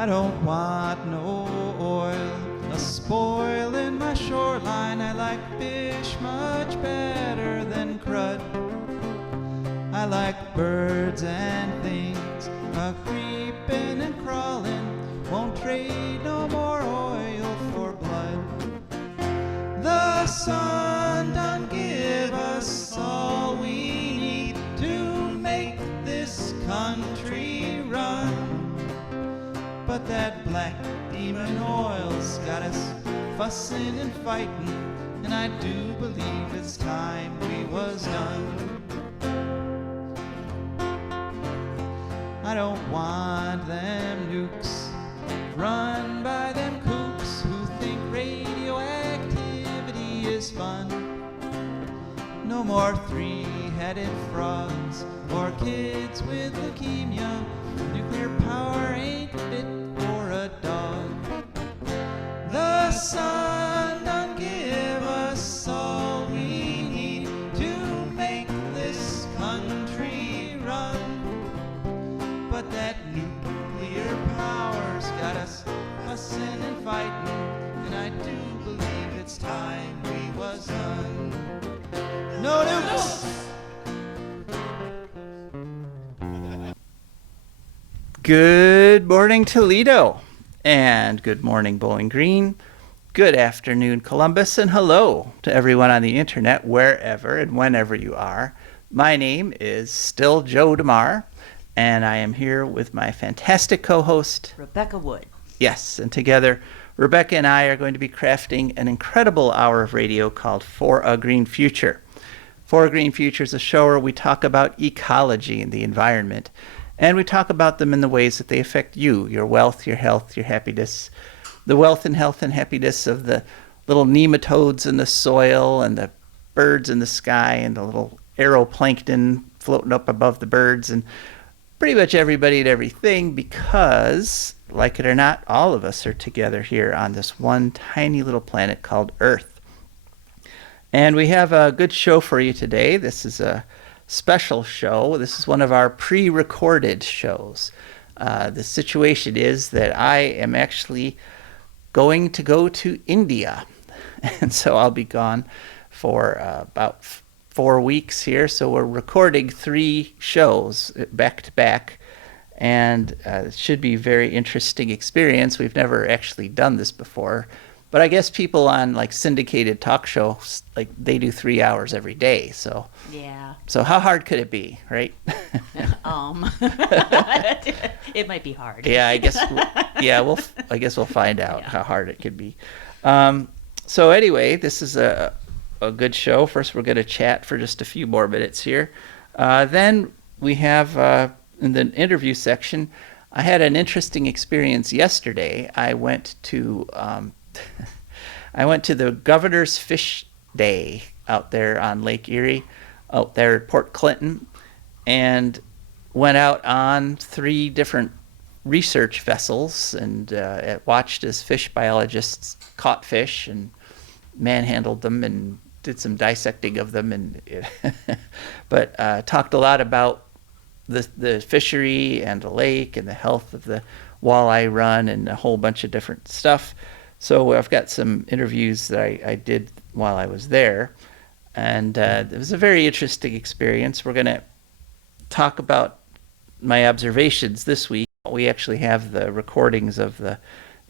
I don't want no oil a-spoiling my shoreline. I like fish much better than crud. I like birds and things a-creeping and crawling. Won't trade no more oil for blood. The sun done give us all we need to make this country run. But that black demon oil's got us fussing and fighting, and I do believe it's time we was done. I don't want them nukes run by them kooks who think radioactivity is fun. No more three-headed frogs or kids with leukemia. Nuclear power ain't fit for a dog. The sun done give us all we need to make this country run. But that nuclear power's got us fussing and fighting, and I do believe it's time we was done. No nukes! Good morning, Toledo, and good morning, Bowling Green. Good afternoon, Columbus, and hello to everyone on the internet, wherever and whenever you are. My name is still Joe DeMare, and I am here with my fantastic co-host, Rebecca Wood. Yes, and together, Rebecca and I are going to be crafting an incredible hour of radio called For a Green Future. For a Green Future is a show where we talk about ecology and the environment, and we talk about them in the ways that they affect you, your wealth, your health, your happiness, the wealth and health and happiness of the little nematodes in the soil and the birds in the sky and the little aeroplankton floating up above the birds and pretty much everybody and everything, because, like it or not, all of us are together here on this one tiny little planet called Earth. And we have a good show for you today. This is a special show. This is one of our pre-recorded shows. The situation is that I am actually going to go to India. And so I'll be gone for about 4 weeks here. So we're recording 3 shows back to back. And it should be a very interesting experience. We've never actually done this before. But I guess people on like syndicated talk shows, like they do 3 hours every day. So Yeah. So how hard could it be, right? It might be hard. Yeah, I guess. I guess we'll find out how hard it could be. So anyway, this is a good show. First, we're going to chat for just a few more minutes here. Then we have in the interview section. I had an interesting experience yesterday. I went to the Governor's Fish Day out there on Lake Erie, out there at Port Clinton, and went out on 3 different research vessels and watched as fish biologists caught fish and manhandled them and did some dissecting of them, and but talked a lot about the fishery and the lake and the health of the walleye run and a whole bunch of different stuff. So I've got some interviews that I did while I was there, and it was a very interesting experience. We're going to talk about my observations this week. We actually have the recordings of the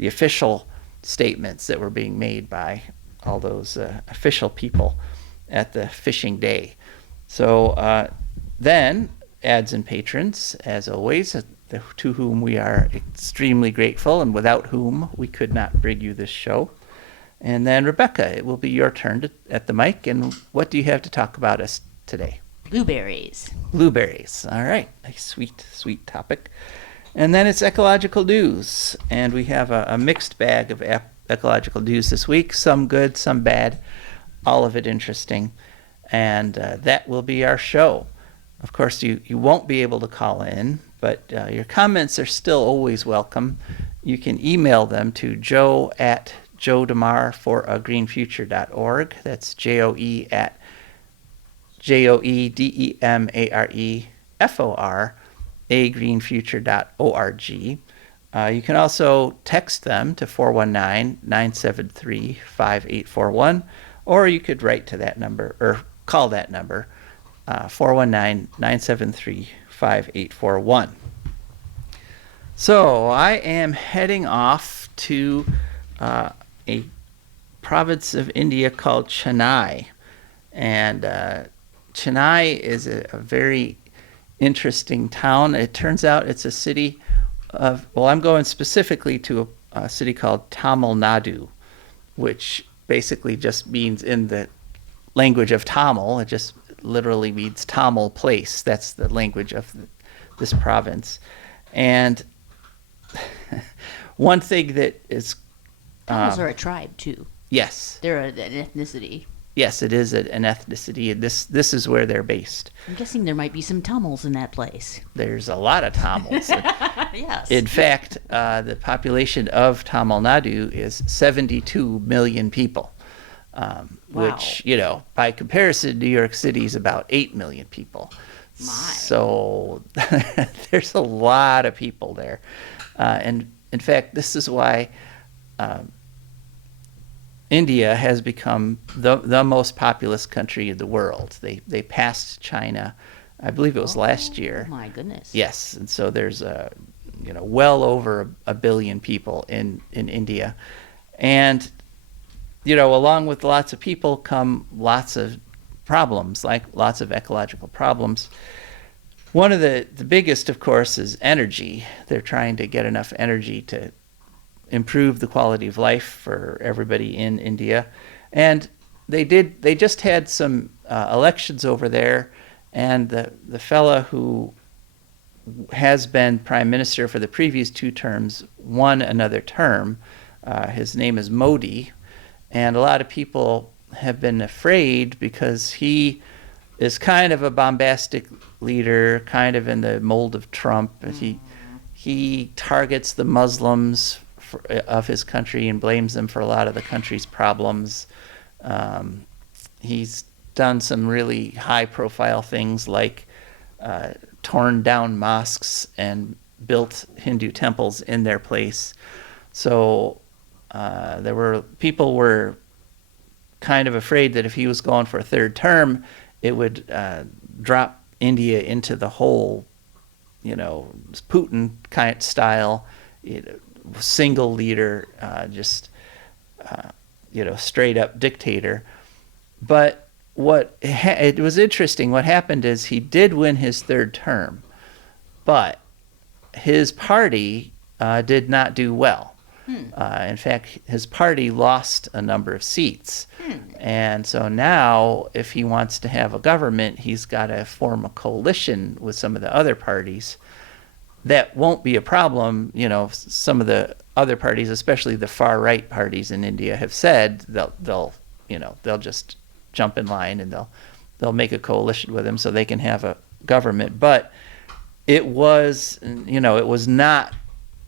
official statements that were being made by all those official people at the fishing day. So then, ads and patrons, as always, to whom we are extremely grateful and without whom we could not bring you this show. And then, Rebecca, it will be your turn at the mic. And what do you have to talk about us today? Blueberries. Blueberries. All right. A sweet, sweet topic. And then it's ecological news. And we have a mixed bag of ecological news this week. Some good, some bad. All of it interesting. And that will be our show. Of course, you won't be able to call in, but your comments are still always welcome. You can email them to joe@joedemare4agreenfuture.org. That's joe@joedemarefor agreenfuture.org. You can also text them to 419-973-5841, or you could write to that number or call that number, 419-973-5841. So I am heading off to a province of India called Chennai. And Chennai is a very interesting town. It turns out it's a city of, well, I'm going specifically to a city called Tamil Nadu, which basically just means, in the language of Tamil, it just literally means Tamil place. That's the language of this province. And one thing that is... Tamils are a tribe, too. Yes. They're an ethnicity. Yes, it is an ethnicity, and this is where they're based. I'm guessing there might be some Tamils in that place. There's a lot of Tamils. Yes. In fact, the population of Tamil Nadu is 72 million people, which, by comparison, New York City is about 8 million people. My. So there's a lot of people there. And in fact, this is why India has become the most populous country in the world. They passed China, I believe it was last year. Oh my goodness. Yes, and so there's well over a billion people in India, and along with lots of people come lots of problems, like lots of ecological problems. One of the biggest, of course, is energy. They're trying to get enough energy to improve the quality of life for everybody in India. And they just had some elections over there, and the fella who has been prime minister for the previous 2 terms won another term. His name is Modi, and a lot of people have been afraid because he is kind of a bombastic leader, kind of in the mold of Trump. He targets the Muslims of his country and blames them for a lot of the country's problems. He's done some really high-profile things, like torn down mosques and built Hindu temples in their place. So people were kind of afraid that if he was going for a 3rd term, it would drop India into the whole, Putin kind of style, single leader, straight up dictator. But it was interesting. What happened is he did win his 3rd term, but his party did not do well. In fact, his party lost a number of seats. And so now, if he wants to have a government, he's got to form a coalition with some of the other parties. That won't be a problem. Some of the other parties, especially the far right parties in India, have said they'll just jump in line and they'll make a coalition with him so they can have a government. But it was not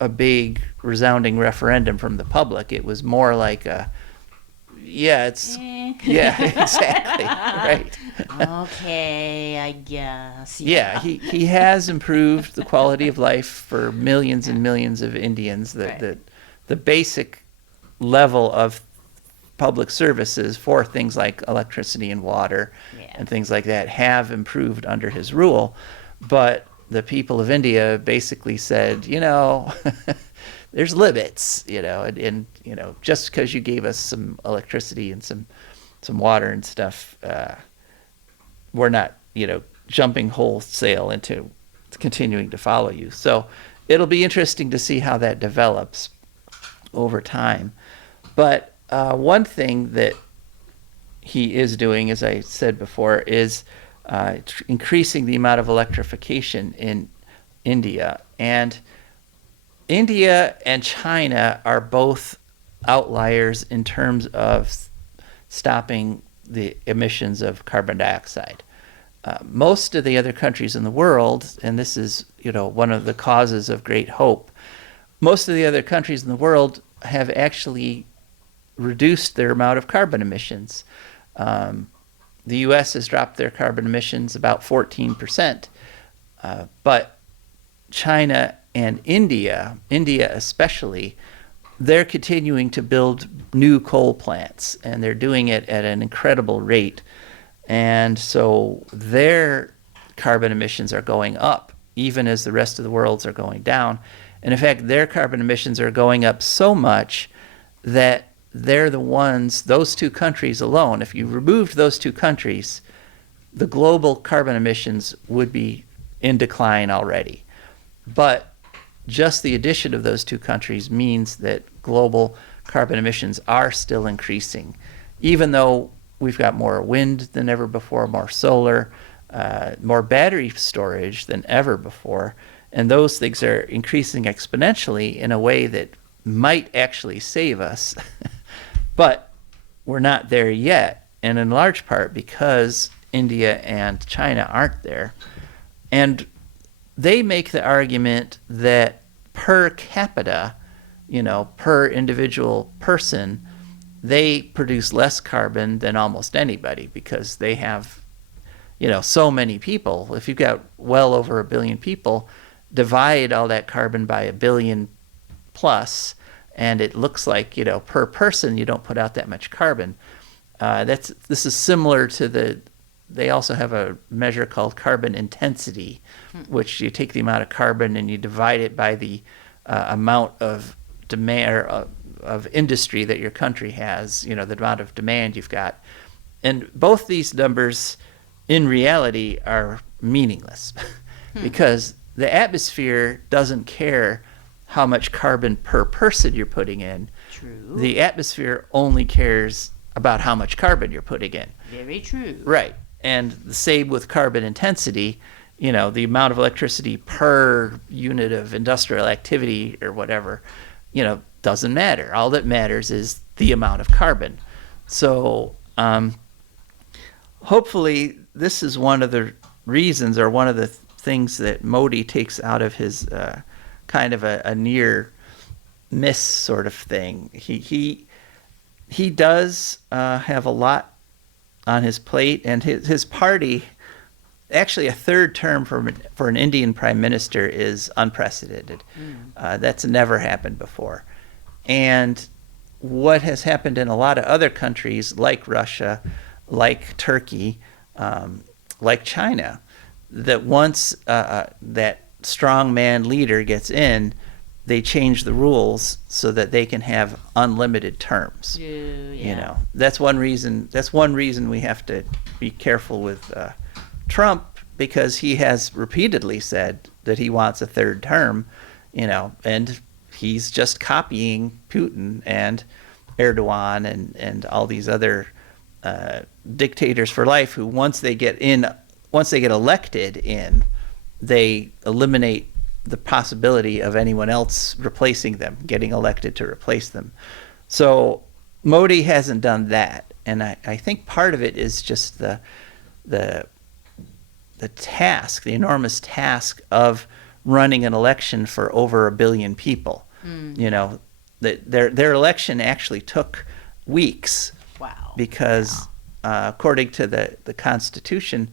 a big resounding referendum from the public. It was more like yeah, exactly, right. Okay, I guess. Yeah, he has improved the quality of life for millions and millions of Indians. The basic level of public services for things like electricity and water and things like that have improved under his rule. But the people of India basically said, there's limits, and just because you gave us some electricity and some water and stuff, we're not, jumping wholesale into continuing to follow you. So it'll be interesting to see how that develops over time. But one thing that he is doing, as I said before, is increasing the amount of electrification in India. And India and China are both outliers in terms of stopping the emissions of carbon dioxide. Most of the other countries in the world, and this is, one of the causes of great hope, most of the other countries in the world have actually reduced their amount of carbon emissions. The U.S. has dropped their carbon emissions about 14%, but China and India especially, they're continuing to build new coal plants, and they're doing it at an incredible rate. And so their carbon emissions are going up, even as the rest of the world's are going down. And in fact, their carbon emissions are going up so much that they're the ones, those two countries alone, if you removed those two countries, the global carbon emissions would be in decline already. But just the addition of those two countries means that global carbon emissions are still increasing, even though we've got more wind than ever before, more solar, more battery storage than ever before. And those things are increasing exponentially in a way that might actually save us. But we're not there yet, and in large part because India and China aren't there. And they make the argument that per capita, per individual person, they produce less carbon than almost anybody because they have, so many people. If you've got well over 1 billion people, divide all that carbon by 1 billion plus, and it looks like, per person, you don't put out that much carbon. This is similar to they also have a measure called carbon intensity, which you take the amount of carbon and you divide it by the amount of DeMare of industry that your country has, the amount of demand you've got. And both these numbers in reality are meaningless because the atmosphere doesn't care how much carbon per person you're putting in. True. The atmosphere only cares about how much carbon you're putting in. Very true. Right. And the same with carbon intensity, the amount of electricity per unit of industrial activity or whatever, doesn't matter. All that matters is the amount of carbon. So hopefully this is one of the reasons or one of the things that Modi takes out of his kind of a near miss sort of thing. He does have a lot on his plate, and his party, actually a third term for an Indian prime minister is unprecedented. That's never happened before. And what has happened in a lot of other countries like Russia, like Turkey, like China, that once that strongman leader gets in, they change the rules so that they can have unlimited terms. Yeah. That's one reason we have to be careful with Trump, because he has repeatedly said that he wants a third term, and he's just copying Putin and Erdogan and all these other dictators for life who once they get elected in, they eliminate the possibility of anyone else replacing them, getting elected to replace them. So Modi hasn't done that, and I think part of it is just the task, the enormous task of running an election for over 1 billion people. Their election actually took weeks. Wow. Because according to the Constitution,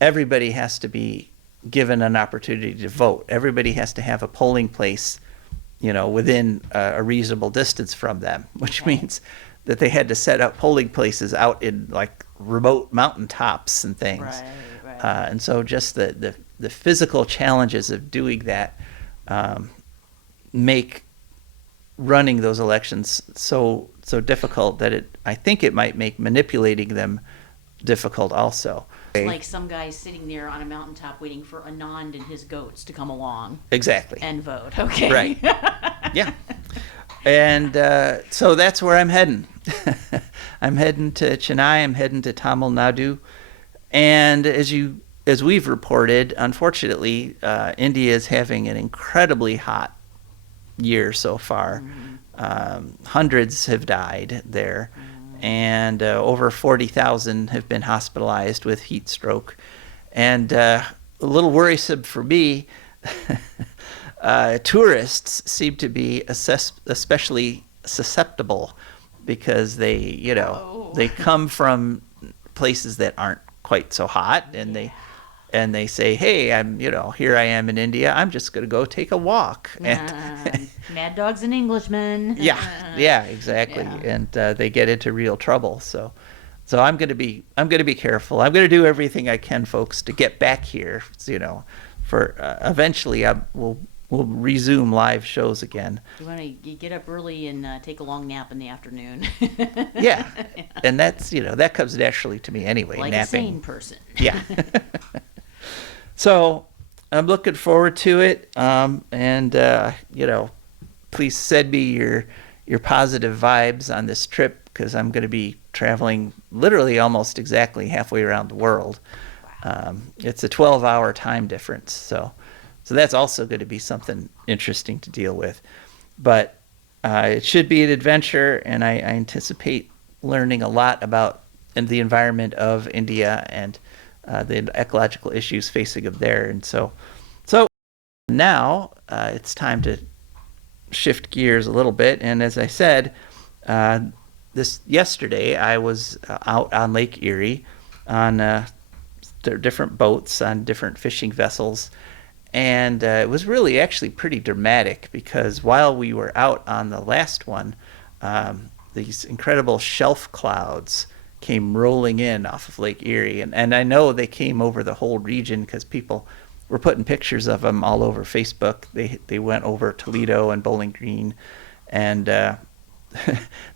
everybody has to be given an opportunity to vote. Everybody has to have a polling place, within a reasonable distance from them, which means that they had to set up polling places out in like remote mountaintops and things. Right. And so just the physical challenges of doing that make running those elections so difficult that I think it might make manipulating them difficult also. Like some guy sitting there on a mountaintop waiting for Anand and his goats to come along. Exactly. And vote. Okay. Right. Yeah. And so that's where I'm heading. I'm heading to Chennai. I'm heading to Tamil Nadu. And as we've reported, unfortunately, India is having an incredibly hot year so far. Hundreds have died there. And over 40,000 have been hospitalized with heat stroke. And a little worrisome for me, tourists seem to be especially susceptible because they come from places that aren't quite so hot, and and they say, hey, here I am in India. I'm just going to go take a walk. And Mad dogs and Englishmen. yeah, exactly. Yeah. And they get into real trouble. So I'm going to be careful. I'm going to do everything I can, folks, to get back here. For eventually we'll resume live shows again. You want to get up early and take a long nap in the afternoon. Yeah, and that's that comes naturally to me anyway. Like napping. a sane person. Yeah. So I'm looking forward to it. Please send me your positive vibes on this trip, because I'm going to be traveling literally almost exactly halfway around the world. It's a 12-hour time difference, so that's also going to be something interesting to deal with. But it should be an adventure, and I anticipate learning a lot about the environment of India and the ecological issues facing them there. And so now it's time to shift gears a little bit. And as I said, yesterday I was out on Lake Erie on different boats on different fishing vessels. And it was really actually pretty dramatic, because while we were out on the last one, these incredible shelf clouds came rolling in off of Lake Erie. And I know they came over the whole region because people were putting pictures of them all over Facebook. They went over Toledo and Bowling Green. And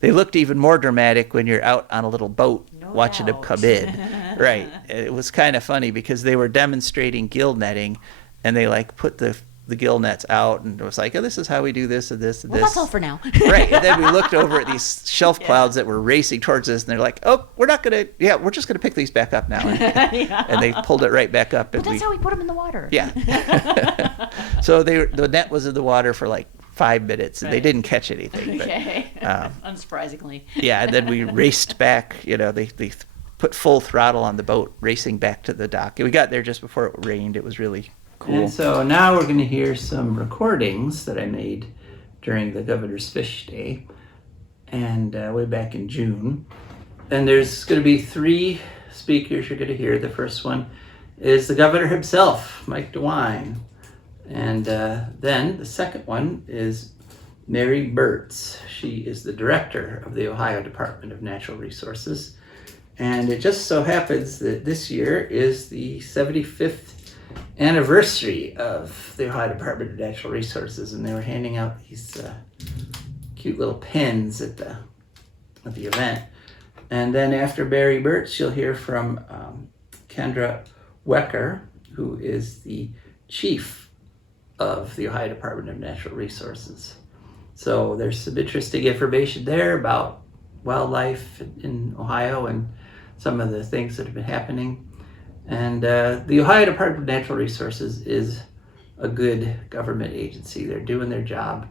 they looked even more dramatic when you're out on a little boat watching them come in. Right. It was kind of funny because they were demonstrating gill netting, and they put the gill nets out, and it was like, oh, this is how we do this and this and this. That's all for now. Right. And then we looked over at these shelf clouds that were racing towards us, and they're like, oh, we're just going to pick these back up now. And they pulled it right back up. But that's how we put them in the water. Yeah. So the net was in the water for 5 minutes, and they didn't catch anything. Okay. Unsurprisingly. Yeah. And then we raced back. They put full throttle on the boat, racing back to the dock. We got there just before it rained. It was really cool. And so now we're going to hear some recordings that I made during the Governor's Fish Day, and way back in June. And there's going to be 3 speakers you're going to hear. The first one is the Governor himself, Mike DeWine. And then the second one is Mary Burtz. She is the director of the Ohio Department of Natural Resources. And it just so happens that this year is the 75th anniversary of the Ohio Department of Natural Resources, and they were handing out these cute little pins at the event. And then after Barry Burtz, you'll hear from Kendra Wecker, who is the chief of the Ohio Department of Natural Resources. So there's some interesting information there about wildlife in Ohio and some of the things that have been happening. And the Ohio Department of Natural Resources is a good government agency. They're doing their job.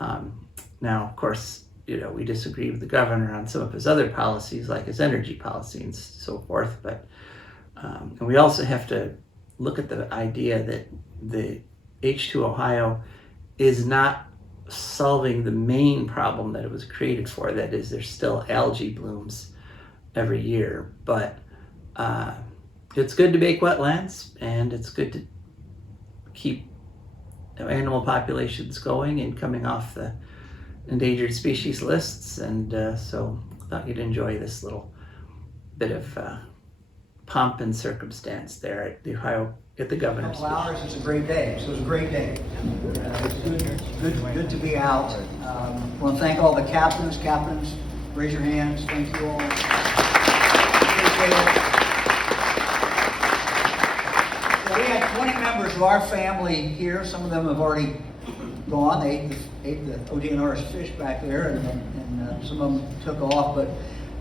Now, of course, we disagree with the governor on some of his other policies, like his energy policy and so forth. But and we also have to look at the idea that the H2 Ohio is not solving the main problem that it was created for. That is, there's still algae blooms every year. But it's good to make wetlands, and it's good to keep animal populations going and coming off the endangered species lists. And so I thought you'd enjoy this little bit of pomp and circumstance there at the governor's. Couple hours, it's a great day. So it was a great day. It's good to be out. I want to thank all the captains. Captains, raise your hands. Thank you all. Appreciate it. So we had 20 members of our family here. Some of them have already gone. They ate the ODNR's fish back there, and some of them took off. But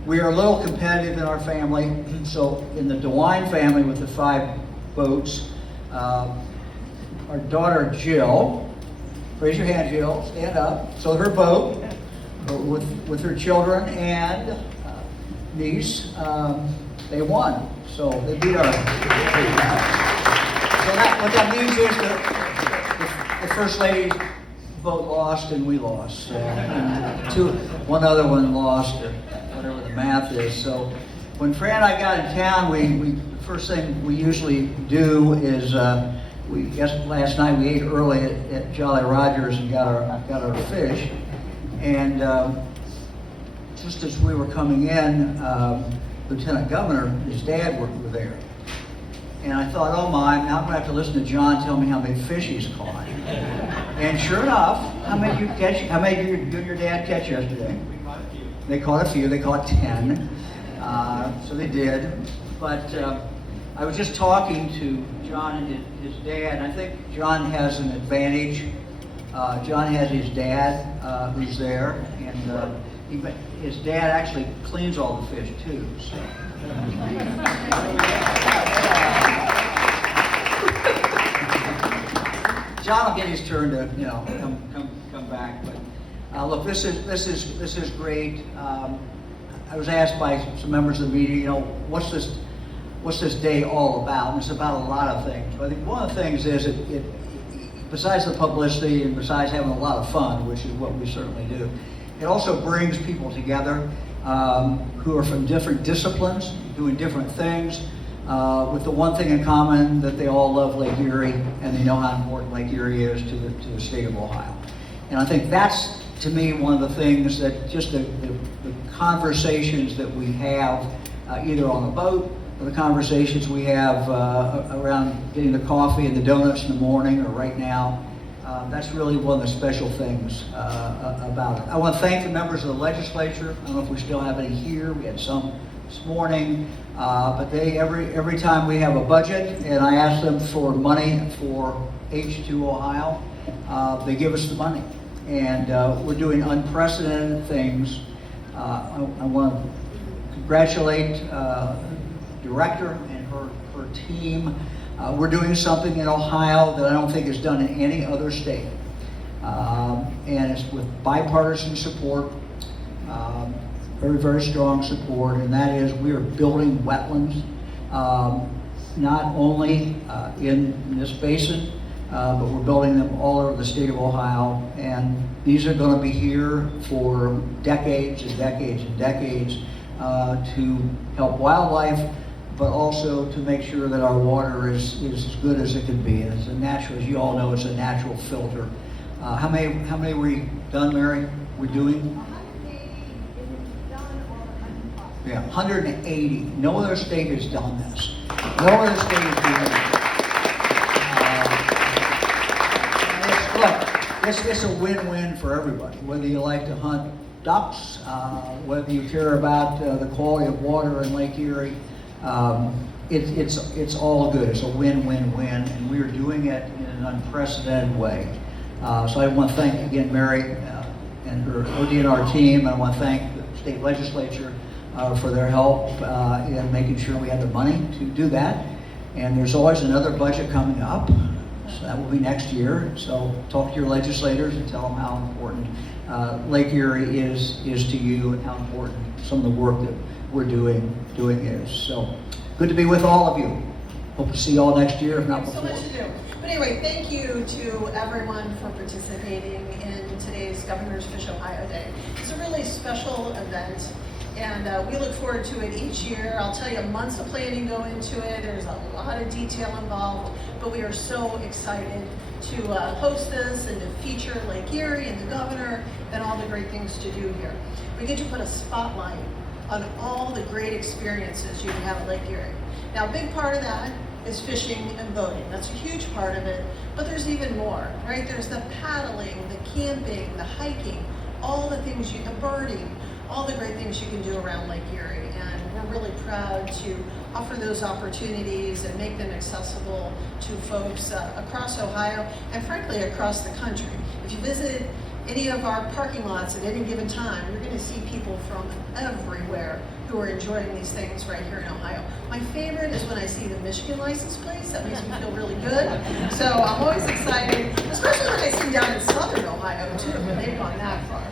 we are a little competitive in our family. So in the DeWine family with the 5 boats, our daughter Jill, raise your hand, Jill, stand up. So her boat with her children and niece, they won. So they beat our. So what that means is the First Lady's boat lost and we lost. So, one other one lost, or whatever the math is. So when Fran and I got in town, first thing we usually do is last night we ate early at Jolly Rogers and got our fish, and just as we were coming in, Lieutenant Governor, his dad were there. And I thought, oh my, now I'm going to have to listen to John tell me how many fish he's caught. And sure enough, how many did you and your dad catch yesterday? We caught a few. They caught a few. They caught 10. So they did. But I was just talking to John and his dad. I think John has an advantage. John has his dad who's there. And his dad actually cleans all the fish too. So. John will get his turn to come back. But look, this is great. I was asked by some members of the media, what's this day all about? And it's about a lot of things. But I think one of the things is it besides the publicity and besides having a lot of fun, which is what we certainly do, it also brings people together who are from different disciplines, doing different things, with the one thing in common that they all love Lake Erie and they know how important Lake Erie is to the state of Ohio. And I think that's, to me, one of the things that just the conversations that we have either on the boat or the conversations we have around getting the coffee and the donuts in the morning or right now, that's really one of the special things about it. I want to thank the members of the legislature. I don't know if we still have any here. We had some this morning, but they every time we have a budget and I ask them for money for H2 Ohio, they give us the money, and we're doing unprecedented things. I want to congratulate the director and her team. We're doing something in Ohio that I don't think is done in any other state, and it's with bipartisan support. Very, very strong support, and that is we are building wetlands, not only in this basin, but we're building them all over the state of Ohio, and these are going to be here for decades and decades and decades to help wildlife, but also to make sure that our water is as good as it can be. And it's a natural, as you all know, it's a natural filter. How many were done, Mary? We're doing? 180. No other state has done this. No other state is doing this. Look, it's a win-win for everybody. Whether you like to hunt ducks, whether you care about the quality of water in Lake Erie, it's all good. It's a win-win-win, and we are doing it in an unprecedented way. So I want to thank again Mary and her ODNR team. I want to thank the state legislature for their help in making sure we had the money to do that. And there's always another budget coming up, so that will be next year. So talk to your legislators and tell them how important Lake Erie is to you and how important some of the work that we're doing is. So good to be with all of you. Hope to see you all next year, if not before. So much to do. But anyway, thank you to everyone for participating in today's Governor's Fish Ohio Day. It's a really special event, and we look forward to it each year. I'll tell you, months of planning go into it. There's a lot of detail involved, but we are so excited to host this and to feature Lake Erie and the governor and all the great things to do here. We get to put a spotlight on all the great experiences you can have at Lake Erie. Now, a big part of that is fishing and boating. That's a huge part of it, but there's even more, right? There's the paddling, the camping, the hiking, all the things the birding, all the great things you can do around Lake Erie. And we're really proud to offer those opportunities and make them accessible to folks across Ohio and frankly across the country. If you visit any of our parking lots at any given time, you're going to see people from everywhere who are enjoying these things right here in Ohio. My favorite is when I see the Michigan license plates. That makes me feel really good. So I'm always excited, especially when I see down in southern Ohio too, when they've gone that far.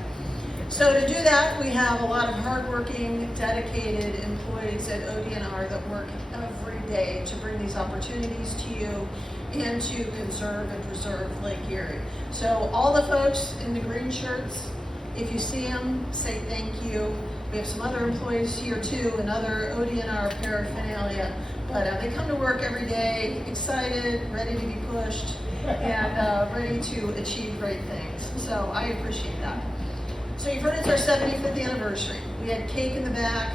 So to do that, we have a lot of hardworking, dedicated employees at ODNR that work every day to bring these opportunities to you and to conserve and preserve Lake Erie. So all the folks in the green shirts, if you see them, say thank you. We have some other employees here too, and other ODNR paraphernalia, but they come to work every day, excited, ready to be pushed, and ready to achieve great things. So I appreciate that. So you've heard it's our 75th anniversary. We had cake in the back.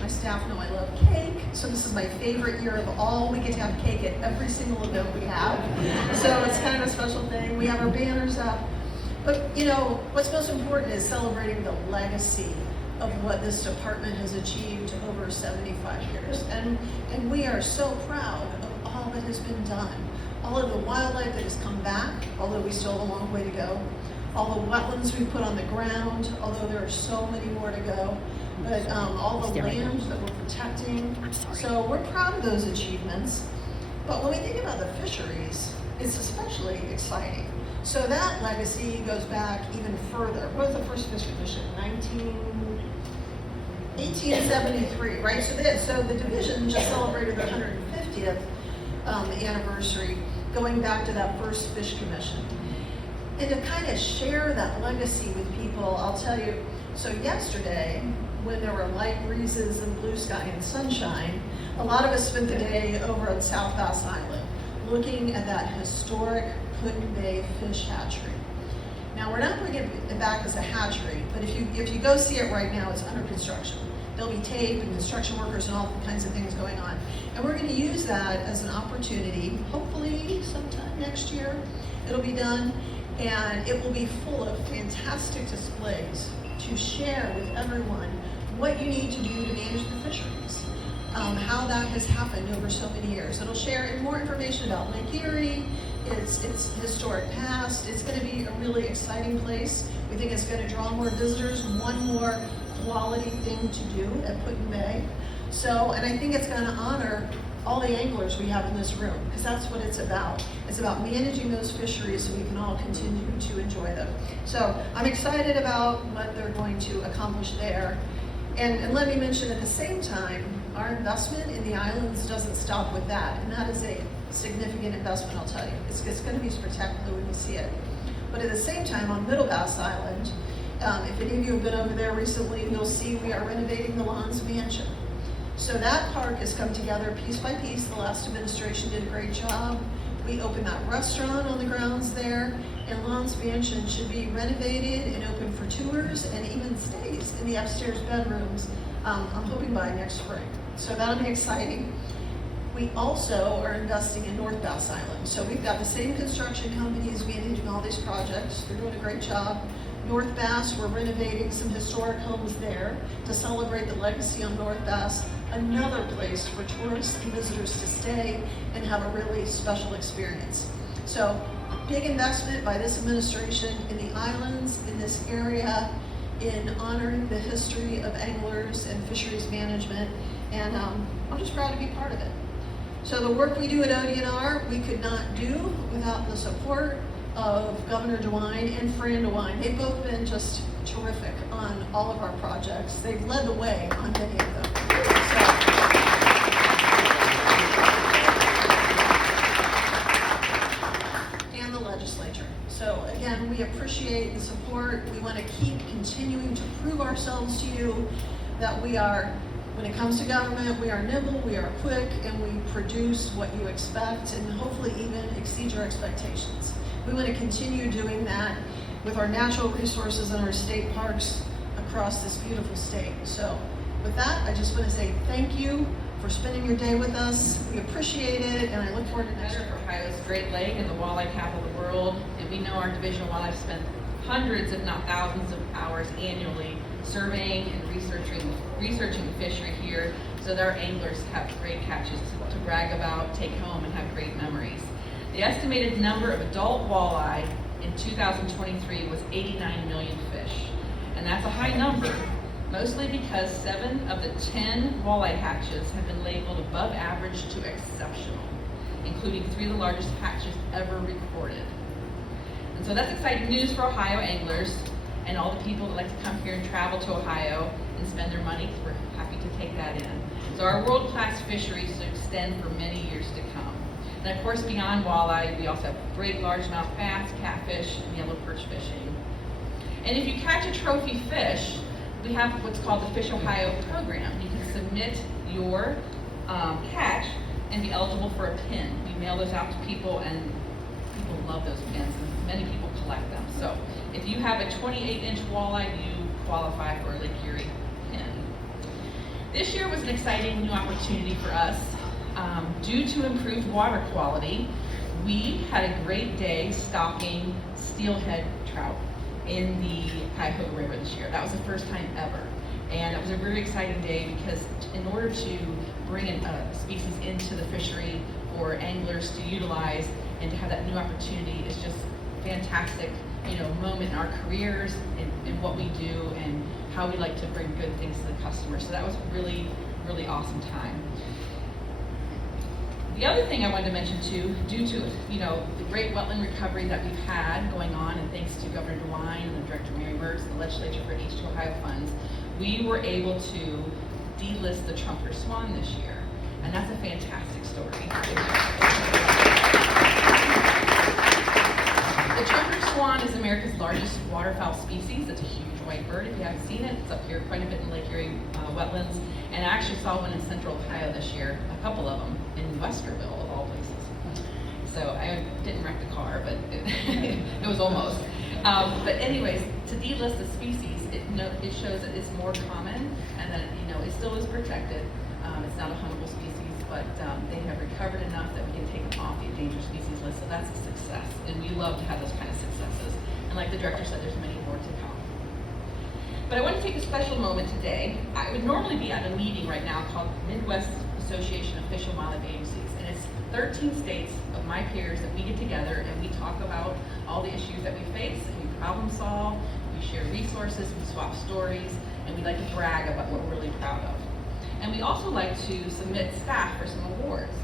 My staff know I love cake, so this is my favorite year of all. We get to have cake at every single event we have, so it's kind of a special thing. We have our banners up, but you know, what's most important is celebrating the legacy of what this department has achieved over 75 years. And we are so proud of all that has been done. All of the wildlife that has come back, although we still have a long way to go. All the wetlands we've put on the ground, although there are so many more to go. But all the land that we're protecting. So we're proud of those achievements. But when we think about the fisheries, it's especially exciting. So that legacy goes back even further. What was the first fish commission? 1873, right? So the division just celebrated their 150th anniversary, going back to that first fish commission. And to kind of share that legacy with people, I'll tell you, so yesterday, when there were light breezes and blue sky and sunshine, a lot of us spent the day over on South Bass Island, looking at that historic Putin Bay fish hatchery. Now, we're not bringing it back as a hatchery, but if you go see it right now, it's under construction. There'll be tape and construction workers and all kinds of things going on. And we're going to use that as an opportunity, hopefully sometime next year, it'll be done, and it will be full of fantastic displays to share with everyone what you need to do to manage the fisheries, how that has happened over so many years. It'll share more information about Lake Erie, its historic past. It's going to be a really exciting place. We think it's going to draw more visitors, one more quality thing to do at Putin Bay. So, and I think it's going to honor all the anglers we have in this room, because that's what it's about. It's about managing those fisheries so we can all continue to enjoy them. So I'm excited about what they're going to accomplish there. And let me mention at the same time, our investment in the islands doesn't stop with that. And that is a significant investment, I'll tell you. It's going to be spectacular when you see it. But at the same time, on Middle Bass Island, if any of you have been over there recently, you'll see we are renovating the Lawns Mansion. So that park has come together piece by piece. The last administration did a great job. We opened that restaurant on the grounds there, and Lawns Mansion should be renovated and open for tours and even stays in the upstairs bedrooms, I'm hoping by next spring. So that'll be exciting. We also are investing in North Bass Island. So we've got the same construction companies managing all these projects. They're doing a great job. North Bass, we're renovating some historic homes there to celebrate the legacy on North Bass, another place for tourists and visitors to stay and have a really special experience. So big investment by this administration in the islands, in this area, in honoring the history of anglers and fisheries management, and I'm just proud to be part of it. So the work we do at ODNR, we could not do without the support of Governor DeWine and Fran DeWine. They've both been just terrific on all of our projects. They've led the way on many of them. And the legislature. So again, we appreciate the support. We want to keep continuing to prove ourselves to you that we are, when it comes to government, we are nimble, we are quick, and we produce what you expect and hopefully even exceed your expectations. We want to continue doing that with our natural resources and our state parks across this beautiful state. So with that, I just want to say thank you for spending your day with us. We appreciate it, and I look forward to next year. Ohio's Great Lake and the walleye capital of the world, and we know our Division of Wildlife spends hundreds, if not thousands, of hours annually surveying and researching the fishery here, so that our anglers have great catches to brag about, take home, and have great memories. The estimated number of adult walleye in 2023 was 89 million fish, and that's a high number, mostly because 7 of the 10 walleye hatches have been labeled above average to exceptional, including 3 of the largest hatches ever recorded. And so that's exciting news for Ohio anglers and all the people that like to come here and travel to Ohio and spend their money. We're happy to take that in. So our world-class fisheries will extend for many years to come. And of course, beyond walleye, we also have great largemouth bass, catfish, and yellow perch fishing. And if you catch a trophy fish, we have what's called the Fish Ohio program. You can submit your catch and be eligible for a pin. We mail those out to people, and people love those pins, and many people collect them. So if you have a 28-inch walleye, you qualify for a Lake Erie pin. This year was an exciting new opportunity for us. Due to improved water quality, we had a great day stocking steelhead trout in the Cuyahoga River this year. That was the first time ever. And it was a very exciting day because in order to bring a species into the fishery for anglers to utilize and to have that new opportunity is just fantastic, moment in our careers and what we do and how we like to bring good things to the customer. So that was a really, really awesome time. The other thing I wanted to mention too, due to the great wetland recovery that we've had going on, and thanks to Governor DeWine and Director Mary Mertz and the legislature for H2 Ohio funds, we were able to delist the trumpeter swan this year, and that's a fantastic story. The trumpeter swan is America's largest waterfowl species. It's a huge white bird. If you haven't seen it, it's up here quite a bit in Lake Erie wetlands. And I actually saw one in central Ohio this year, a couple of them in Westerville, of all places. So I didn't wreck the car, but it was almost. But anyways, to delist the species, it shows that it's more common and that it still is protected. It's not a huntable species, but they have recovered enough that we can take them off the endangered species list. So that's a success, and we love to have those kind of successes. And like the director said, there's many more to come. But I want to take a special moment today. I would normally be at a meeting right now called Midwest Association of Fish and Wildlife Agencies, and it's 13 states of my peers that we get together and we talk about all the issues that we face, and we problem solve, we share resources, we swap stories, and we like to brag about what we're really proud of. And we also like to submit staff for some awards.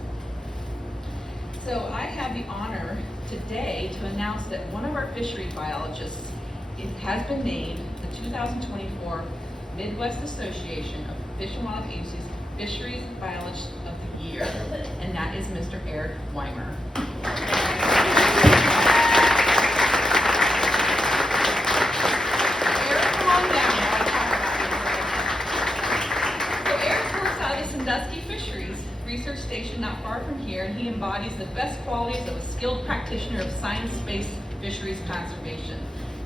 So I have the honor today to announce that one of our fisheries biologists has been named the 2024 Midwest Association of Fish and Wildlife Agencies Fisheries Biologist of the Year, and that is Mr. Eric Weimer. Eric, come on down. I want to talk about you. So Eric works out of the Sandusky Fisheries Research Station not far from here, and he embodies the best qualities of a skilled practitioner of science-based fisheries conservation.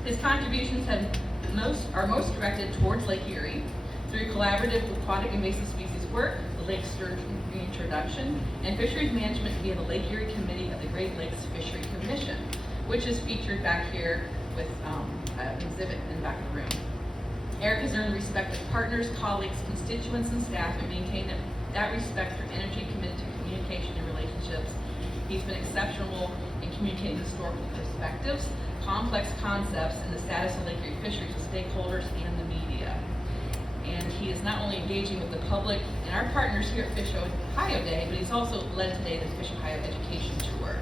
His contributions are most directed towards Lake Erie through collaborative aquatic invasive species work, the Lake Sturgeon reintroduction, and fisheries management via the Lake Erie Committee of the Great Lakes Fishery Commission, which is featured back here with an exhibit in the back of the room. Eric has earned the respect of partners, colleagues, constituents, and staff, and maintained that respect through energy committed to communication and relationships. He's been exceptional in communicating historical perspectives, complex concepts, and the status of Lake Erie fisheries with stakeholders and the media. And he is not only engaging with the public and our partners here at Fish Ohio Day, but he's also led today the Fish Ohio Education Tour.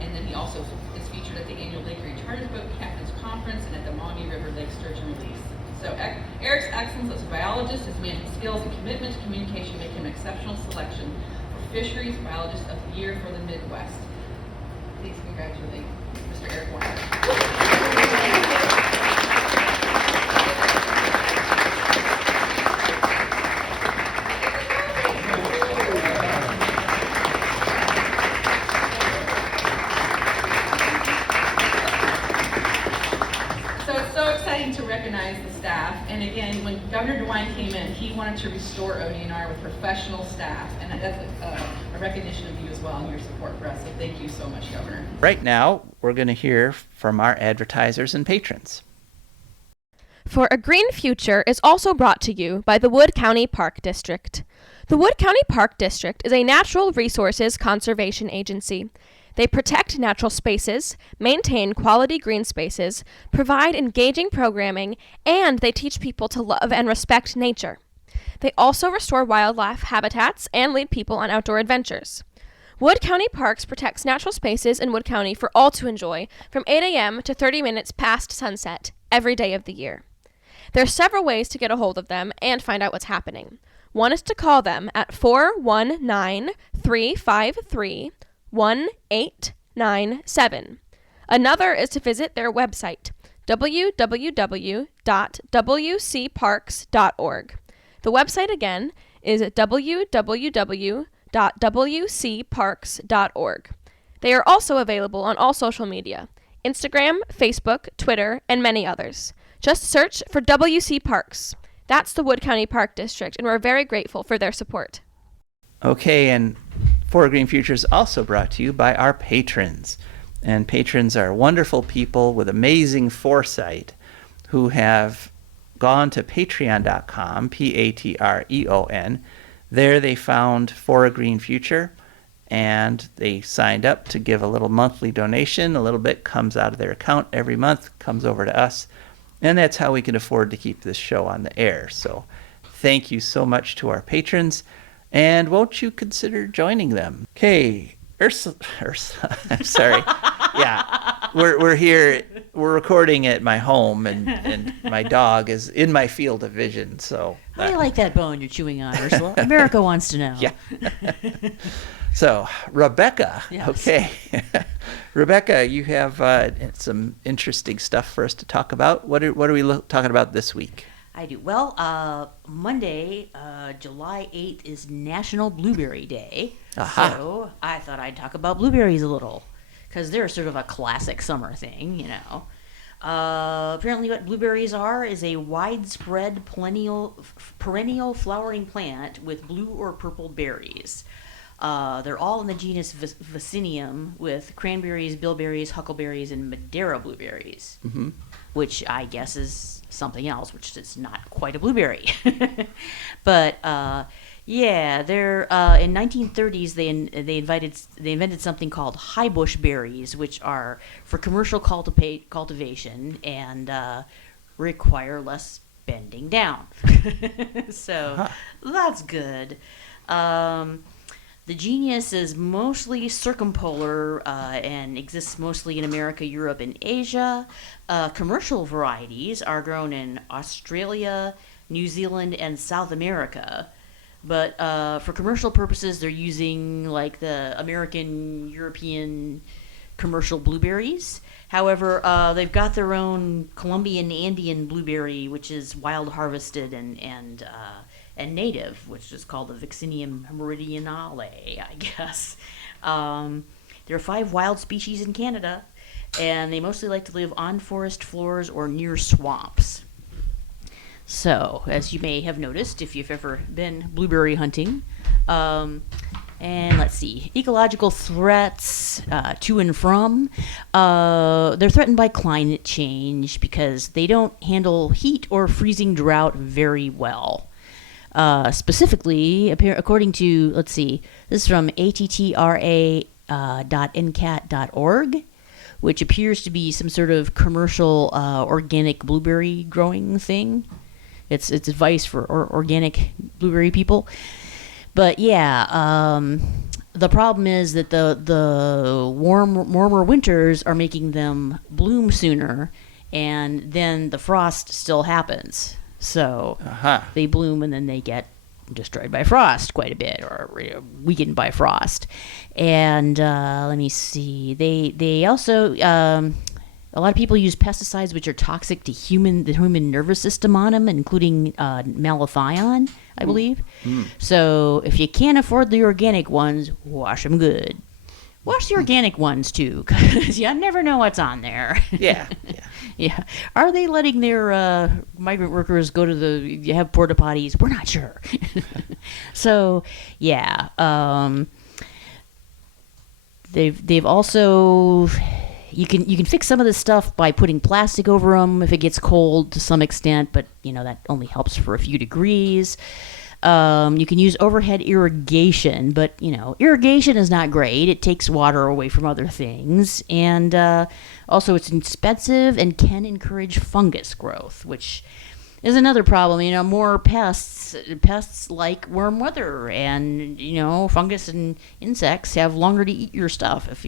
And then he also is featured at the annual Lake Erie Charters Boat Captains Conference and at the Maumee River Lake Sturgeon Release. So Eric's excellence as a biologist, his management skills, and commitment to communication make him an exceptional selection for Fisheries Biologist of the Year for the Midwest. Please congratulate Mr. Eric Weimer. To recognize the staff, and again, when Governor DeWine came in, he wanted to restore ODNR with professional staff, and that's a recognition of you as well and your support for us, so thank you so much, Governor. Right now, we're going to hear from our advertisers and patrons. For a Green Future is also brought to you by the Wood County Park District. The Wood County Park District is a natural resources conservation agency. They protect natural spaces, maintain quality green spaces, provide engaging programming, and they teach people to love and respect nature. They also restore wildlife habitats and lead people on outdoor adventures. Wood County Parks protects natural spaces in Wood County for all to enjoy from 8 a.m. to 30 minutes past sunset every day of the year. There are several ways to get a hold of them and find out what's happening. One is to call them at 419-353-1897. Another is to visit their website, www.wcparks.org. The website again is www.wcparks.org. They are also available on all social media: Instagram, Facebook, Twitter, and many others. Just search for WC Parks. That's the Wood County Park District, and we're very grateful for their support. Okay, and For a Green Future is also brought to you by our patrons. And patrons are wonderful people with amazing foresight who have gone to patreon.com, Patreon. There they found For a Green Future, and they signed up to give a little monthly donation. A little bit comes out of their account every month, comes over to us, and that's how we can afford to keep this show on the air. So thank you so much to our patrons, and won't you consider joining them? Okay, Ursula, I'm sorry. Yeah, we're here, we're recording at my home, and my dog is in my field of vision, so. How do you like that bone you're chewing on, Ursula? America wants to know. Yeah. So, Rebecca. Yes. Okay. Rebecca, you have some interesting stuff for us to talk about. What are we talking about this week? I do. Well, Monday, July 8th is National Blueberry Day. Aha. So I thought I'd talk about blueberries a little, because they're sort of a classic summer thing, you know. Apparently what blueberries are is a widespread perennial flowering plant with blue or purple berries. They're all in the genus Vaccinium, with cranberries, bilberries, huckleberries, and Madeira blueberries, which I guess is something else, which is not quite a blueberry. But yeah, they're in 1930s they invented something called high bush berries, which are for commercial cultivation and require less bending down. So that's good. The genus is mostly circumpolar and exists mostly in America, Europe, and Asia. Commercial varieties are grown in Australia, New Zealand, and South America. But for commercial purposes, they're using like the American, European commercial blueberries. However, they've got their own Colombian Andean blueberry, which is wild harvested and native, which is called the Vaccinium meridionale, I guess. There are 5 wild species in Canada, and they mostly like to live on forest floors or near swamps. So, as you may have noticed, if you've ever been blueberry hunting, and let's see, ecological threats to and from. They're threatened by climate change because they don't handle heat or freezing drought very well. Specifically, according to, let's see, this is from attra.ncat.org, which appears to be some sort of commercial organic blueberry growing thing. It's advice for organic blueberry people. But yeah, the problem is that the warmer winters are making them bloom sooner, and then the frost still happens. So they bloom and then they get destroyed by frost quite a bit, or weakened by frost. And let me see. They also a lot of people use pesticides which are toxic to the human nervous system on them, including malathion, I believe. So if you can't afford the organic ones, wash them good. Wash the organic ones too, because you never know what's on there. Yeah. Yeah. Are they letting their migrant workers go to you have porta potties? We're not sure. So, yeah. They've also, you can fix some of this stuff by putting plastic over them if it gets cold to some extent, but that only helps for a few degrees. You can use overhead irrigation, but irrigation is not great. It takes water away from other things, and also it's expensive and can encourage fungus growth, which is another problem. More pests like worm weather, and fungus and insects have longer to eat your stuff if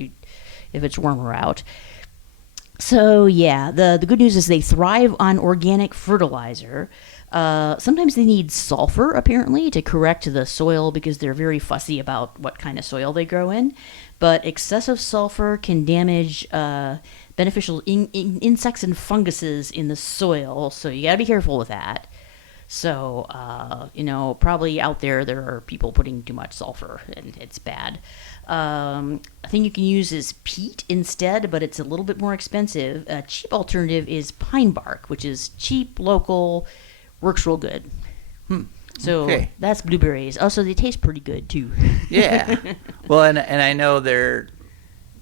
it's warmer out. So yeah, the good news is they thrive on organic fertilizer. Sometimes they need sulfur, apparently, to correct the soil because they're very fussy about what kind of soil they grow in. But excessive sulfur can damage beneficial insects and funguses in the soil. So you got to be careful with that. So, probably out there are people putting too much sulfur, and it's bad. A thing you can use is peat instead, but it's a little bit more expensive. A cheap alternative is pine bark, which is cheap, local, works real good. So Okay. that's blueberries. Also, they taste pretty good, too. Yeah. Well, and I know they're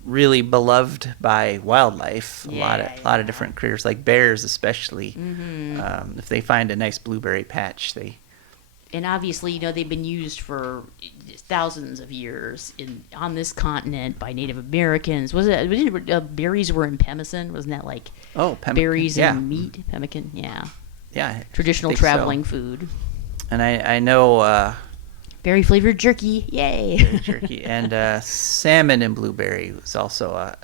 really beloved by wildlife. A lot of different critters, like bears especially. If they find a nice blueberry patch, they And obviously, they've been used for thousands of years on this continent by Native Americans. Berries were in pemmican? Wasn't that like pemmican, berries yeah. and meat? Pemmican, yeah. Yeah. Traditional I think so. traveling food. And I know Berry flavored jerky, yay! jerky and salmon and blueberry was also a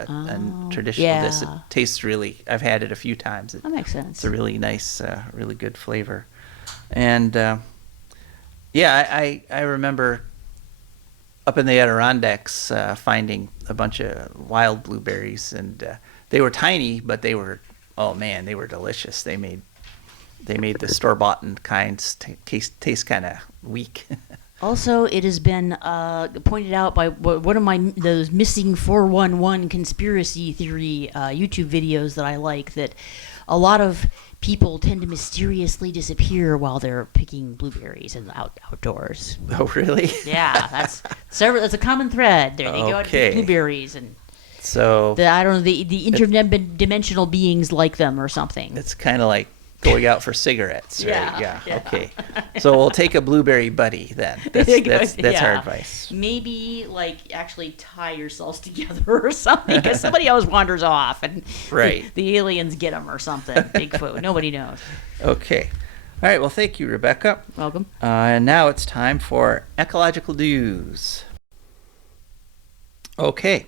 traditional dish. It yeah. tastes really. I've had it a few times. That makes sense. It's a really nice, really good flavor. And I remember up in the Adirondacks finding a bunch of wild blueberries, and they were tiny, but they were delicious. They made the store-bought kinds taste kind of weak. Also, it has been pointed out by one of those missing 411 conspiracy theory YouTube videos that I like, that a lot of people tend to mysteriously disappear while they're picking blueberries outdoors. Oh, really? Yeah, that's a common thread. There they go out to Okay. pick blueberries, and So I don't know, the interdimensional beings like them or something. it's kind of like going out for cigarettes, right? Yeah. Okay. So we'll take a blueberry buddy then. That's our Yeah. advice. Maybe actually tie yourselves together or something, because somebody else wanders off and Right. the aliens get them or something. Bigfoot. Nobody knows. Okay. All right. Well, thank you, Rebecca. Welcome. And now it's time for ecological news. Okay.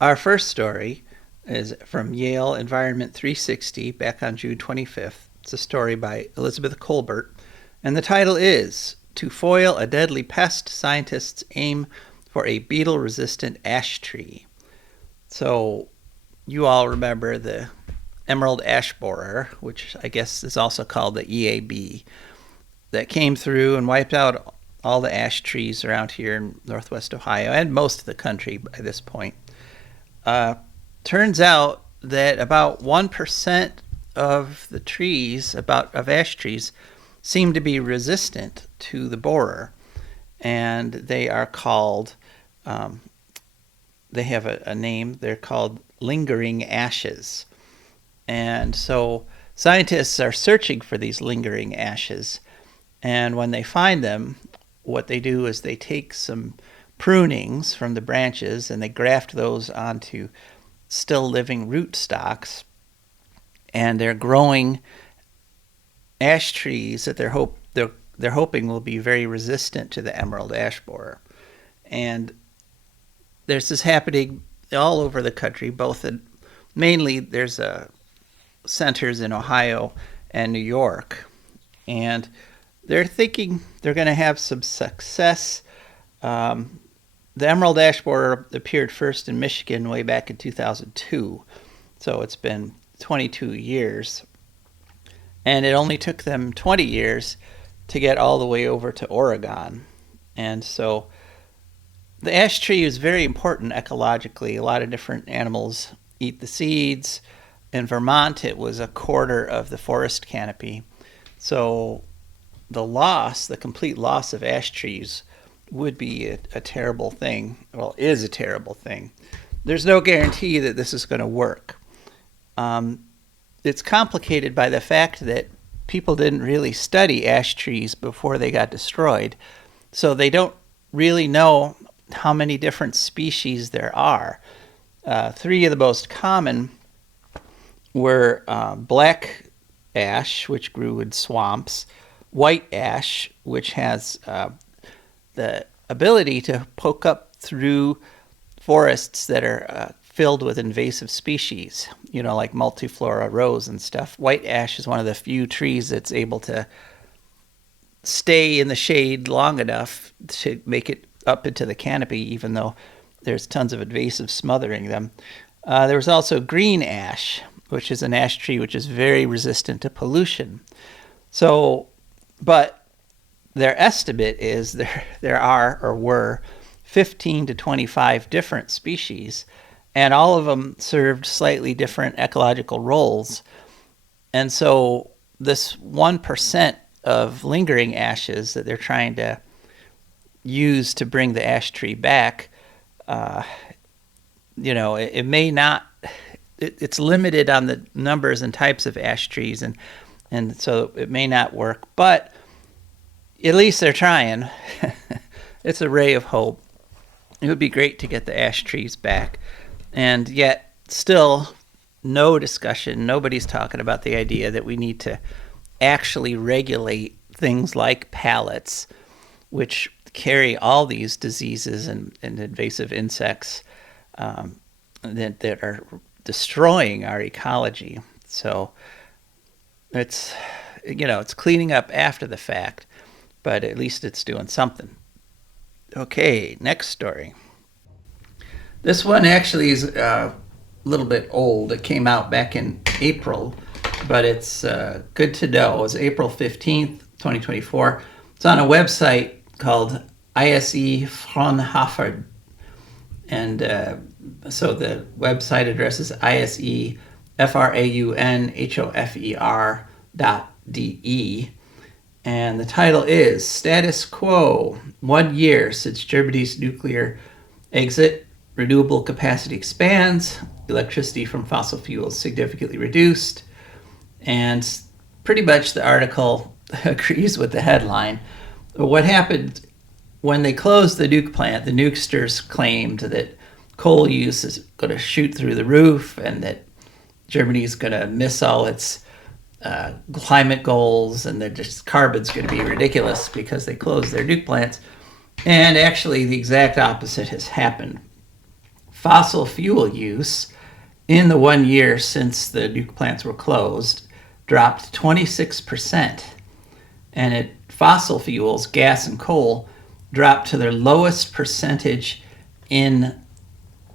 Our first story is from Yale Environment 360 back on June 25th. It's a story by Elizabeth Colbert, and the title is "To Foil a Deadly Pest, Scientists Aim for a Beetle-Resistant Ash Tree." So you all remember the emerald ash borer, which I guess is also called the EAB, that came through and wiped out all the ash trees around here in northwest Ohio and most of the country by this point. Turns out that about 1% of the trees, of ash trees, seem to be resistant to the borer. And they are called, they have a name, they're called lingering ashes. And so scientists are searching for these lingering ashes. And when they find them, what they do is they take some prunings from the branches and they graft those onto still living root stocks, and they're growing ash trees that they're hoping will be very resistant to the emerald ash borer. And there's this happening all over the country, mainly there's centers in Ohio and New York, and they're thinking they're going to have some success. The emerald ash borer appeared first in Michigan way back in 2002, so it's been 22 years. And it only took them 20 years to get all the way over to Oregon. And so the ash tree is very important ecologically. A lot of different animals eat the seeds. In Vermont, it was a quarter of the forest canopy. So the complete loss of ash trees would be a terrible thing. Well, is a terrible thing. There's no guarantee that this is going to work. It's complicated by the fact that people didn't really study ash trees before they got destroyed. So they don't really know how many different species there are. Three of the most common were black ash, which grew in swamps, white ash, which has the ability to poke up through forests that are filled with invasive species, like multiflora rose and stuff. White ash is one of the few trees that's able to stay in the shade long enough to make it up into the canopy, even though there's tons of invasive smothering them. There was also green ash, which is an ash tree which is very resistant to pollution. So, but their estimate is there are or were 15 to 25 different species, and all of them served slightly different ecological roles. And so this 1% of lingering ashes that they're trying to use to bring the ash tree back, it may not, it's limited on the numbers and types of ash trees, and so it may not work, but at least they're trying. It's a ray of hope. It would be great to get the ash trees back, and yet still no discussion. Nobody's talking about the idea that we need to actually regulate things like pallets, which carry all these diseases and invasive insects that are destroying our ecology. So it's cleaning up after the fact, but at least it's doing something. Okay, next story. This one actually is a little bit old. It came out back in April, but it's good to know. It was April 15th, 2024. It's on a website called ISE Fraunhofer. And so the website address is ISEFRAUNHOFER.de. And the title is Status Quo, 1 year since Germany's nuclear exit, renewable capacity expands, electricity from fossil fuels significantly reduced. And pretty much the article agrees with the headline. What happened when they closed the nuke plant, the nukesters claimed that coal use is going to shoot through the roof and that Germany is going to miss all its climate goals, and that just carbon's going to be ridiculous because they closed their nuke plants. And actually the exact opposite has happened. Fossil fuel use in the 1 year since the nuke plants were closed dropped 26%. And fossil fuels, gas and coal, dropped to their lowest percentage in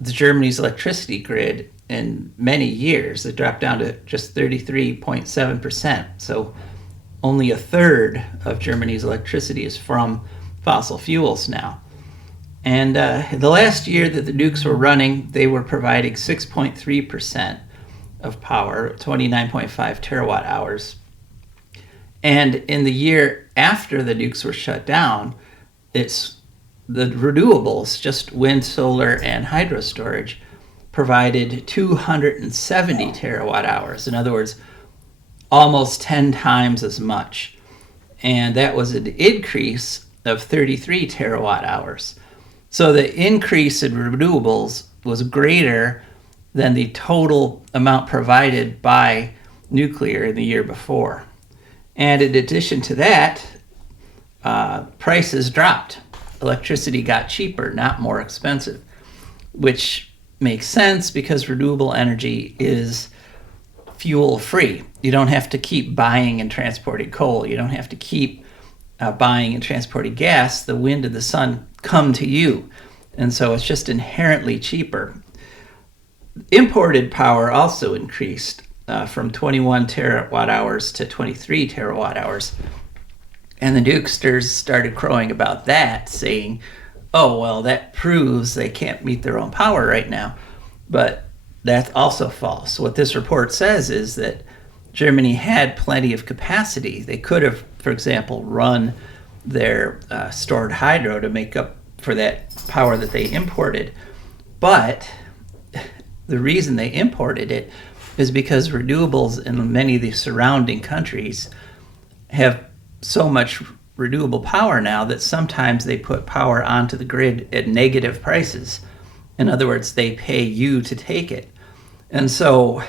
the Germany's electricity grid in many years. It dropped down to just 33.7%. So only a third of Germany's electricity is from fossil fuels now. And the last year that the nukes were running, they were providing 6.3% of power, 29.5 terawatt hours. And in the year after the nukes were shut down, it's the renewables, just wind, solar, and hydro storage, provided 270 terawatt hours. In other words, almost 10 times as much. And that was an increase of 33 terawatt hours. So the increase in renewables was greater than the total amount provided by nuclear in the year before. And in addition to that, prices dropped. Electricity got cheaper, not more expensive, which makes sense because renewable energy is fuel free. You don't have to keep buying and transporting coal. You don't have to keep buying and transporting gas. The wind and the sun come to you. And so it's just inherently cheaper. Imported power also increased from 21 terawatt hours to 23 terawatt hours. And the nukesters started crowing about that, saying, oh, well, that proves they can't meet their own power right now. But that's also false. What this report says is that Germany had plenty of capacity. They could have, for example, run their stored hydro to make up for that power that they imported. But the reason they imported it is because renewables in many of the surrounding countries have so much renewable power now that sometimes they put power onto the grid at negative prices. In other words, they pay you to take it. And so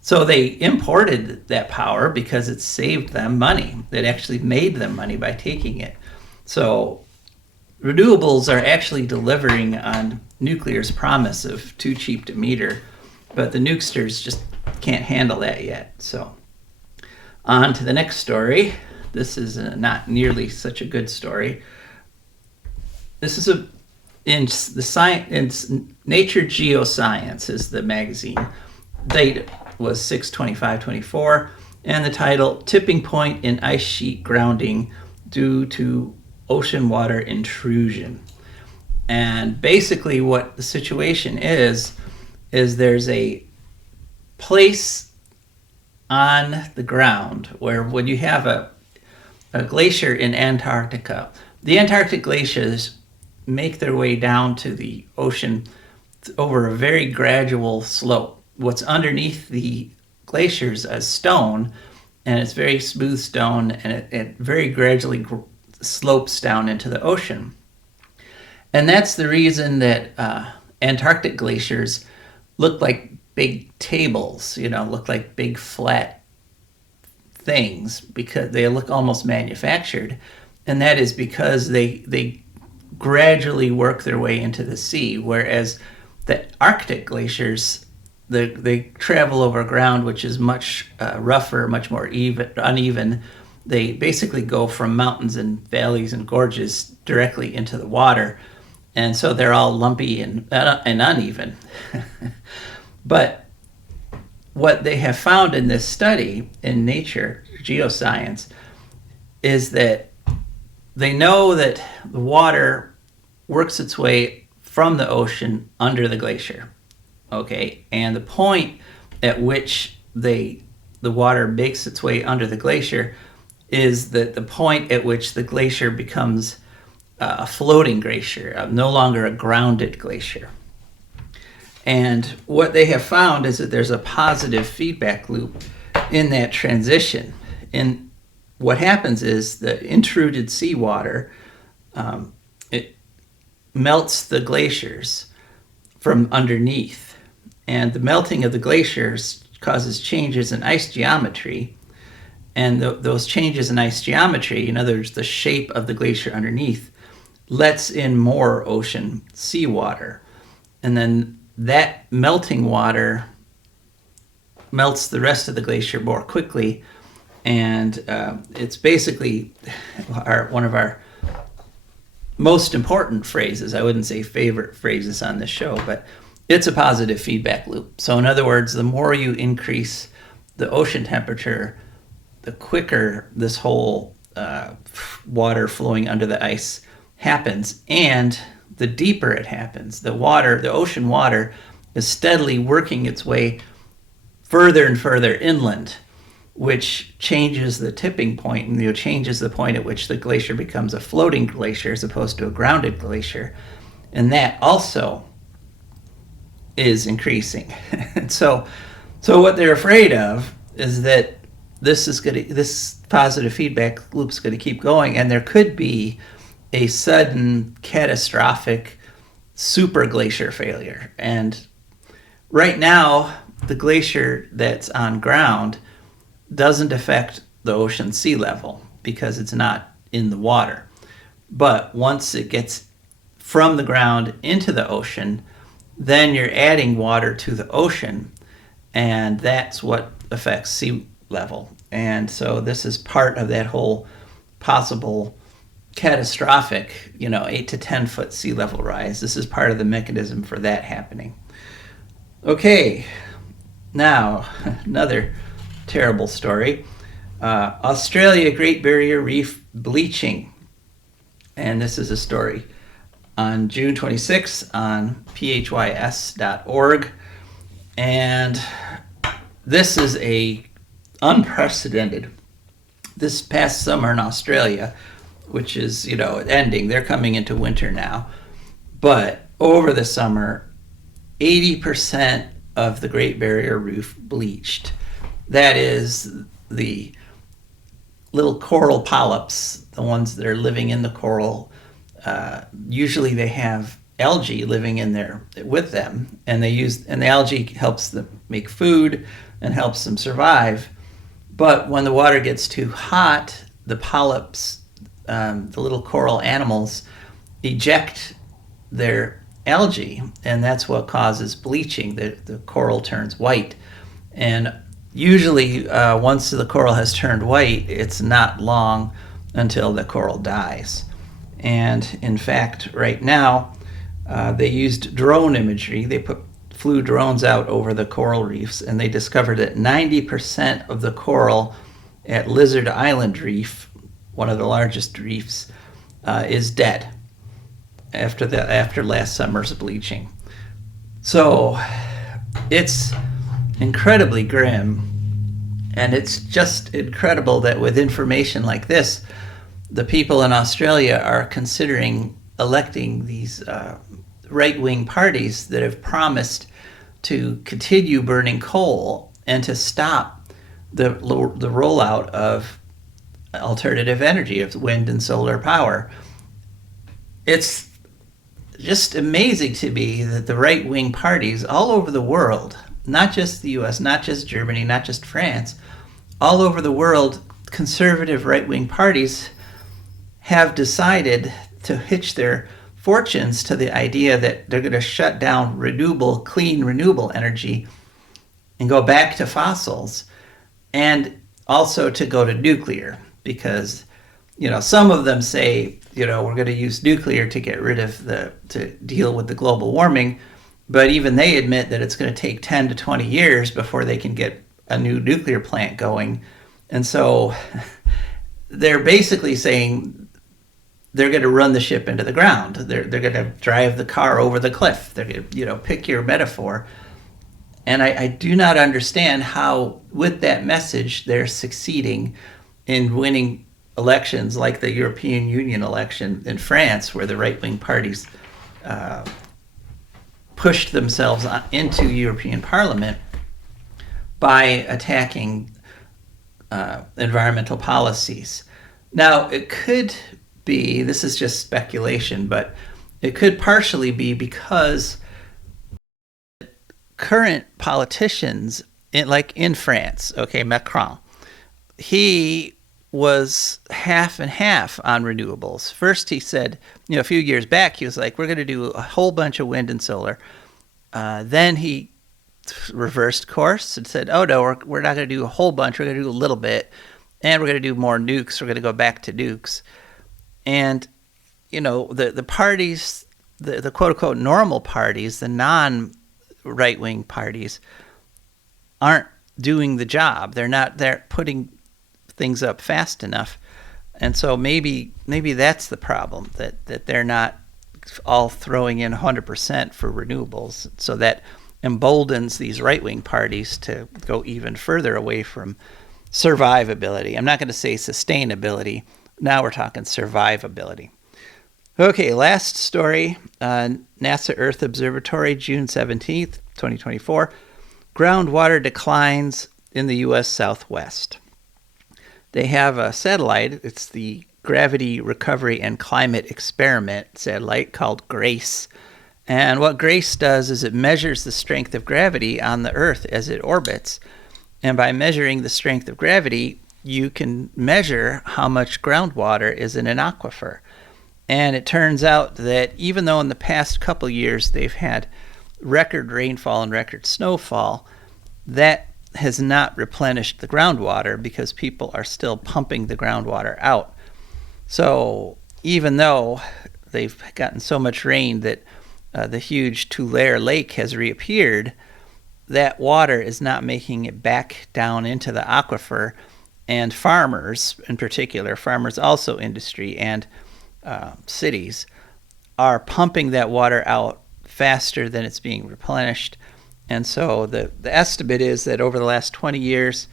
they imported that power because it saved them money. It actually made them money by taking it. So renewables are actually delivering on nuclear's promise of too cheap to meter, but the nukesters just can't handle that yet. So on to the next story. This is not nearly such a good story. This is Nature Geoscience is the magazine. Date was 6/25/24, and the title, Tipping Point in Ice Sheet Grounding Due to Ocean Water Intrusion. And basically what the situation is there's a place on the ground where when you have a glacier in Antarctica, the Antarctic glaciers make their way down to the ocean over a very gradual slope. What's underneath the glaciers is stone, and it's very smooth stone, and it very gradually slopes down into the ocean. And that's the reason that Antarctic glaciers look like big tables, look like big flat things, because they look almost manufactured. And that is because they gradually work their way into the sea, whereas the Arctic glaciers, they travel over ground which is much rougher, much more uneven. They basically go from mountains and valleys and gorges directly into the water, and so they're all lumpy and uneven. But what they have found in this study in Nature Geoscience is that they know that the water works its way from the ocean under the glacier, okay? And the point at which the water makes its way under the glacier is that the point at which the glacier becomes a floating glacier, no longer a grounded glacier. And what they have found is that there's a positive feedback loop in that transition. And what happens is the intruded seawater, it melts the glaciers from underneath. And the melting of the glaciers causes changes in ice geometry. And those changes in ice geometry, in other words, the shape of the glacier underneath, lets in more ocean seawater. And then that melting water melts the rest of the glacier more quickly. And it's basically one of our most important phrases. I wouldn't say favorite phrases on this show, but it's a positive feedback loop. So in other words, the more you increase the ocean temperature, the quicker this whole water flowing under the ice happens, and the deeper it happens. The ocean water is steadily working its way further and further inland, which changes the tipping point, and changes the point at which the glacier becomes a floating glacier as opposed to a grounded glacier. And that also is increasing. And so what they're afraid of is that this positive feedback loop is going to keep going, and there could be a sudden catastrophic super glacier failure. And right now, the glacier that's on ground doesn't affect the ocean sea level because it's not in the water. But once it gets from the ground into the ocean, then you're adding water to the ocean, and that's what affects sea level. And so this is part of that whole possible catastrophic, 8 to 10 foot sea level rise. This is part of the mechanism for that happening. Okay, now another terrible story. Australia Great Barrier Reef bleaching. And this is a story on June 26th on phys.org. And this is a unprecedented. This past summer in Australia, which is, ending, they're coming into winter now. But over the summer, 80% of the Great Barrier Reef bleached. That is the little coral polyps, the ones that are living in the coral. Usually they have algae living in there with them, and the algae helps them make food and helps them survive. But when the water gets too hot, the polyps, the little coral animals, eject their algae, and that's what causes bleaching. The coral turns white. And usually once the coral has turned white, it's not long until the coral dies. And in fact, right now, They used drone imagery. They flew drones out over the coral reefs, and they discovered that 90% of the coral at Lizard Island Reef, one of the largest reefs, is dead after last summer's bleaching. So it's incredibly grim, and it's just incredible that with information like this, the people in Australia are considering electing these right-wing parties that have promised to continue burning coal and to stop the rollout of alternative energy, of wind and solar power. It's just amazing to me that the right-wing parties all over the world, not just the US, not just Germany, not just France, all over the world, conservative right-wing parties have decided to hitch their fortunes to the idea that they're going to shut down clean renewable energy and go back to fossils, and also to go to nuclear, because some of them say we're going to use nuclear to get rid of to deal with the global warming, but even they admit that it's going to take 10 to 20 years before they can get a new nuclear plant going. And so they're basically saying they're going to run the ship into the ground. They're going to drive the car over the cliff. They're going to, pick your metaphor. And I do not understand how, with that message, they're succeeding in winning elections like the European Union election in France, where the right-wing parties pushed themselves into European Parliament by attacking environmental policies. Now, it could be, this is just speculation, but it could partially be because current politicians, like in France, Macron, he was half and half on renewables. First, he said, a few years back, he was like, we're going to do a whole bunch of wind and solar. Then he reversed course and said, oh no, we're not going to do a whole bunch, we're going to do a little bit, and we're going to do more nukes, we're going to go back to nukes. And, the parties, the quote-unquote normal parties, the non-right-wing parties, aren't doing the job. They're putting things up fast enough. And so maybe that's the problem, that they're not all throwing in 100% for renewables. So that emboldens these right-wing parties to go even further away from survivability. I'm not going to say sustainability. Now we're talking survivability. Okay, last story. NASA Earth Observatory, June 17th, 2024. Groundwater declines in the U.S. Southwest. They have a satellite. It's the Gravity Recovery and Climate Experiment satellite called GRACE. And what GRACE does is it measures the strength of gravity on the Earth as it orbits. And by measuring the strength of gravity, you can measure how much groundwater is in an aquifer. And it turns out that even though in the past couple years they've had record rainfall and record snowfall, that has not replenished the groundwater because people are still pumping the groundwater out. So even though they've gotten so much rain that the huge Tulare Lake has reappeared, that water is not making it back down into the aquifer. And farmers, in particular, farmers also industry and cities, are pumping that water out faster than it's being replenished. And so the estimate is that over the last 20 years,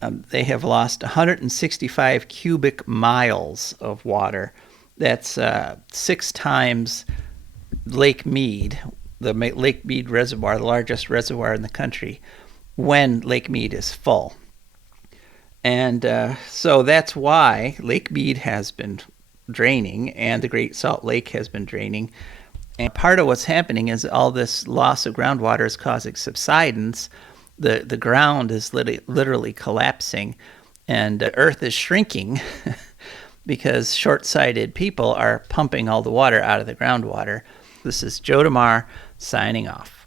they have lost 165 cubic miles of water. That's 6 times Lake Mead, the Lake Mead Reservoir, the largest reservoir in the country, when Lake Mead is full. And so that's why Lake Mead has been draining and the Great Salt Lake has been draining. And part of what's happening is all this loss of groundwater is causing subsidence. The ground is literally collapsing, and the earth is shrinking because short-sighted people are pumping all the water out of the groundwater. This is Joe DeMare signing off.